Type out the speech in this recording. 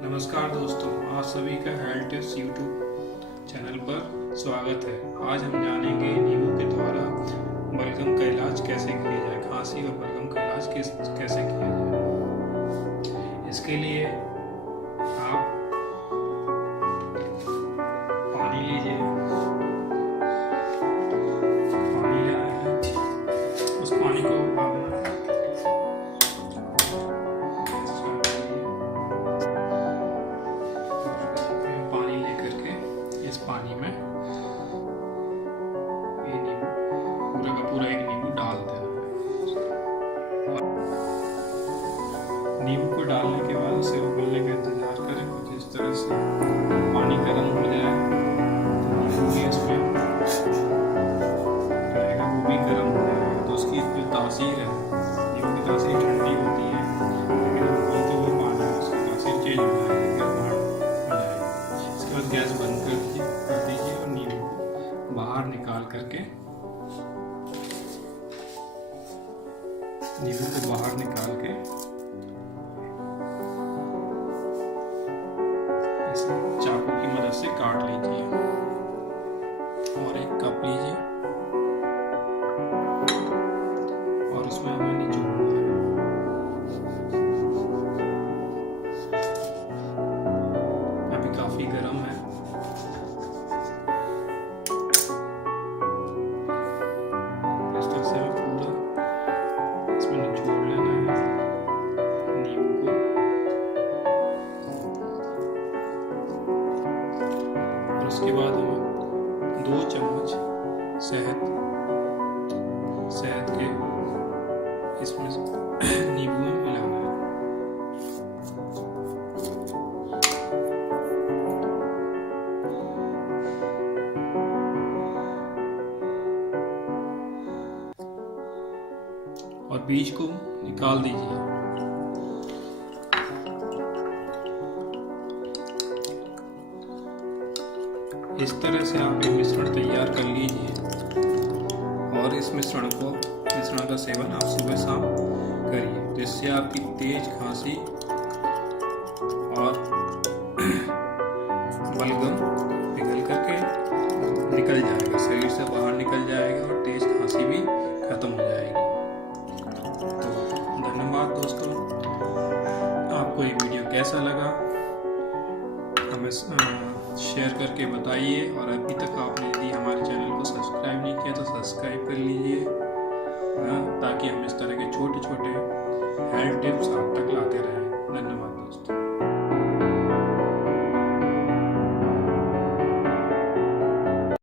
नमस्कार दोस्तों, आप सभी का हेल्थ टिप्स यूट्यूब चैनल पर स्वागत है। आज हम जानेंगे नींबू के द्वारा बलगम का इलाज कैसे किया जाए, खांसी और बलगम का इलाज कैसे किया जाए। इसके लिए आप पानी लीजिए। पानी लेना है, उस पानी को उबालना है। पानी लेकर के इस पानी में ये नींबू पूरा का पूरा एक नींबू डाल देना है। नींबू को डालने के बाद उसे उबलने का इंतजार करें। कुछ इस तरह से पानी गर्म हो जाए तो नींबू भी इसमें रहेगा, वो भी गर्म हो जाएगा। तो उसकी जो तासीर है, नींबू की तासीर ठंडी होती है, लेकिन उबलते हुए पानी में उसकी तासीर चेंज हो जाएगी, गर्माहट हो जाएगी। इसके बाद गैस बंद कर दीजिए और नींबू को बाहर निकाल करके इस चाकू की मदद से काट लीजिए। और एक कप लीजिए और उसमें हमें निचोड़ना है। अभी काफी गर्म है। इस तरह से हमें पूरा इसमें निचोड़ लेना है नींबू को। और उसके बाद हमें 2 चम्मच शहद के इसमें नींबू में मिलाना है। और बीज को निकाल दीजिए। इस तरह से आप एक मिश्रण तैयार कर लीजिए और इस मिश्रण का सेवन आप सुबह शाम करिए, जिससे आपकी तेज खांसी और बलगम पिघल करके निकल जाएगा, शरीर से बाहर निकल जाएगा और तेज खांसी भी खत्म हो जाएगी। तो धन्यवाद दोस्तों। आपको ये वीडियो कैसा लगा हमें शेयर करके बताइए। और अभी तक आपने यदि हमारे चैनल को सब्सक्राइब नहीं किया तो सब्सक्राइब कर लीजिए, ताकि हम इस तरह के छोटे छोटे हेल्थ टिप्स